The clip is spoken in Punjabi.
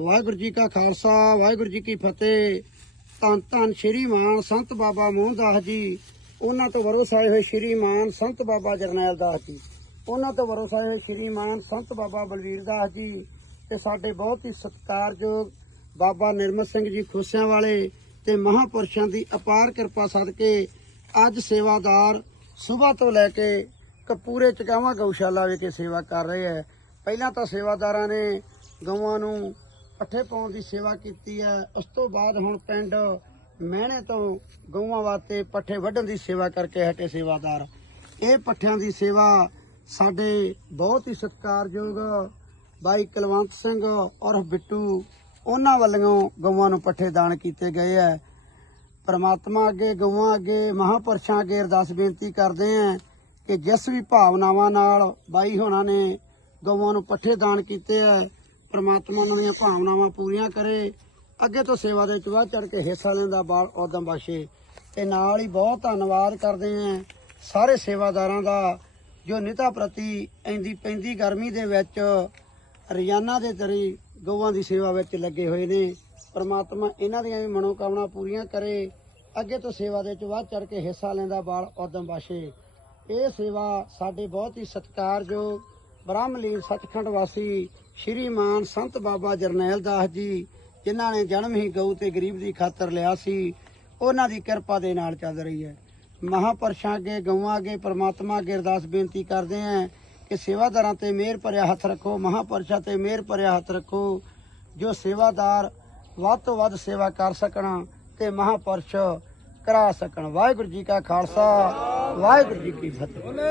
ਵਾਹਿਗੁਰੂ ਜੀ ਕਾ ਖਾਲਸਾ, ਵਾਹਿਗੁਰੂ ਜੀ ਕੀ ਫਤਿਹ। ਧੰਨ ਧੰਨ ਸ਼੍ਰੀ ਮਾਨ ਸੰਤ ਬਾਬਾ ਮੋਹਨਦਾਸ ਜੀ। ਉਹਨਾਂ ਤੋਂ ਵਰੋਸ ਆਏ ਹੋਏ ਸ਼੍ਰੀ ਮਾਨ ਸੰਤ ਬਾਬਾ ਜਰਨੈਲ ਦਾਸ ਜੀ। ਉਹਨਾਂ ਤੋਂ ਵਰੋਸ ਆਏ ਹੋਏ ਸ਼੍ਰੀ ਮਾਨ ਸੰਤ ਬਾਬਾ ਬਲਵੀਰ ਦਾਸ ਜੀ। ਤੇ ਸਾਡੇ ਬਹੁਤ ਹੀ ਸਤਿਕਾਰਯੋਗ ਬਾਬਾ ਨਿਰਮਲ ਸਿੰਘ ਜੀ ਖੋਸਿਆਂ ਵਾਲੇ ਤੇ ਮਹਾਪੁਰਸ਼ਾਂ ਦੀ ਅਪਾਰ ਕਿਰਪਾ ਸਦਕੇ ਅੱਜ ਸੇਵਾਦਾਰ ਸਵੇਰ ਤੋਂ ਲੈ ਕੇ ਕਪੂਰੇ ਚਕਾਵਾ ਗਊਸ਼ਾਲਾ ਵਿਖੇ ਸੇਵਾ ਕਰ ਰਹੇ ਹੈ। ਪਹਿਲਾਂ ਤਾਂ ਸੇਵਾਦਾਰਾਂ ਨੇ ਗਊਆਂ ਨੂੰ ਪੱਠੇ ਪਾਉਣ ਦੀ ਸੇਵਾ ਕੀਤੀ ਹੈ। ਉਸ ਤੋਂ ਬਾਅਦ ਹੁਣ ਪਿੰਡ ਮਹਿਣੇ ਤੋਂ ਗਊਆਂ ਵਾਸਤੇ ਪੱਠੇ ਵੱਢਣ ਦੀ ਸੇਵਾ ਕਰਕੇ ਹਟੇ ਸੇਵਾਦਾਰ। ਇਹ ਪੱਠਿਆਂ ਦੀ ਸੇਵਾ ਸਾਡੇ ਬਹੁਤ ਹੀ ਸਤਿਕਾਰਯੋਗ ਬਾਈ ਕੁਲਵੰਤ ਸਿੰਘ ਔਰ ਬਿੱਟੂ, ਉਹਨਾਂ ਵੱਲੋਂ ਗਊਆਂ ਨੂੰ ਪੱਠੇ ਦਾਨ ਕੀਤੇ ਗਏ ਹੈ। ਪਰਮਾਤਮਾ ਅੱਗੇ, ਗਊਆਂ ਅੱਗੇ, ਮਹਾਪੁਰਸ਼ਾਂ ਅੱਗੇ ਅਰਦਾਸ ਬੇਨਤੀ ਕਰਦੇ ਆਂ ਕਿ ਜਿਸ ਵੀ ਭਾਵਨਾਵਾਂ ਨਾਲ ਬਾਈ ਹੋਣਾ ਨੇ ਗਊਆਂ ਨੂੰ ਪੱਠੇ ਦਾਨ ਕੀਤੇ ਐ ਪਰਮਾਤਮਾ ਉਹਨਾਂ ਦੀਆਂ ਭਾਵਨਾਵਾਂ ਪੂਰੀਆਂ ਕਰੇ। ਅੱਗੇ ਤੋਂ ਸੇਵਾ ਦੇ ਵਿੱਚ ਵੱਧ ਚੜ ਕੇ ਹਿੱਸਾ ਲੈਂਦਾ ਬਾਲ ਉਦਮ ਬਖਸ਼ੇ। ਤੇ ਨਾਲ ਹੀ ਬਹੁਤ ਧੰਨਵਾਦ ਕਰਦੇ ਆਂ ਸਾਰੇ ਸੇਵਾਦਾਰਾਂ ਦਾ, ਜੋ ਨਿਤਾ ਪ੍ਰਤੀ ਇੰਦੀ ਪੈਂਦੀ ਗਰਮੀ ਦੇ ਵਿੱਚ ਰੋਜ਼ਾਨਾ ਦੇ ਤਰੀ ਗਊਆਂ ਦੀ ਸੇਵਾ ਵਿੱਚ ਲੱਗੇ ਹੋਏ ਨੇ। ਪਰਮਾਤਮਾ ਇਹਨਾਂ ਦੀਆਂ ਵੀ ਮਨੋਕਾਮਨਾ ਪੂਰੀਆਂ ਕਰੇ। ਅੱਗੇ ਤੋਂ ਸੇਵਾ ਦੇ ਵਿੱਚ ਵੱਧ ਚੜ ਕੇ ਹਿੱਸਾ ਲੈਂਦਾ ਬਾਲ ਉਦਮ ਬਾਸ਼ੇ ਇਹ ਸੇਵਾ ਸਾਡੇ ਬਹੁਤ ਹੀ ਸਤਿਕਾਰਯੋਗ ਬ੍ਰਹਮਲੀਨ ਸੱਚਖੰਡ ਵਾਸੀ ਸ਼੍ਰੀ ਮਾਨ ਸੰਤ ਬਾਬਾ ਜਰਨੈਲ ਦਾਸ ਜੀ, ਜਿਨ੍ਹਾਂ ਨੇ ਜਨਮ ਹੀ ਗਊ ਤੇ ਗਰੀਬ ਦੀ ਖਾਤਰ ਲਿਆ ਸੀ, ਉਹਨਾਂ ਦੀ ਕਿਰਪਾ ਦੇ ਨਾਲ ਚੱਲ ਰਹੀ ਹੈ। ਮਹਾਪੁਰਸ਼ਾਂ ਅੱਗੇ, ਗਊਆਂ ਅੱਗੇ, ਪ੍ਰਮਾਤਮਾ ਅੱਗੇ ਅਰਦਾਸ ਬੇਨਤੀ ਕਰਦੇ ਆਂ ਕਿ ਸੇਵਾਦਾਰਾਂ ਤੇ ਮਿਹਰ ਭਰਿਆ ਹੱਥ ਰੱਖੋ, ਮਹਾਪੁਰਸ਼ਾਂ ਤੇ ਮਿਹਰ ਭਰਿਆ ਹੱਥ ਰੱਖੋ, ਜੋ ਸੇਵਾਦਾਰ ਵੱਧ ਤੋਂ ਵੱਧ ਸੇਵਾ ਕਰ ਸਕਣ ਤੇ ਮਹਾਪੁਰਸ਼ ਕਰਾ ਸਕਣ। ਵਾਹਿਗੁਰੂ ਜੀ ਕਾ ਖਾਲਸਾ, ਵਾਹਿਗੁਰੂ ਜੀ ਕੀ ਫਤਿਹ।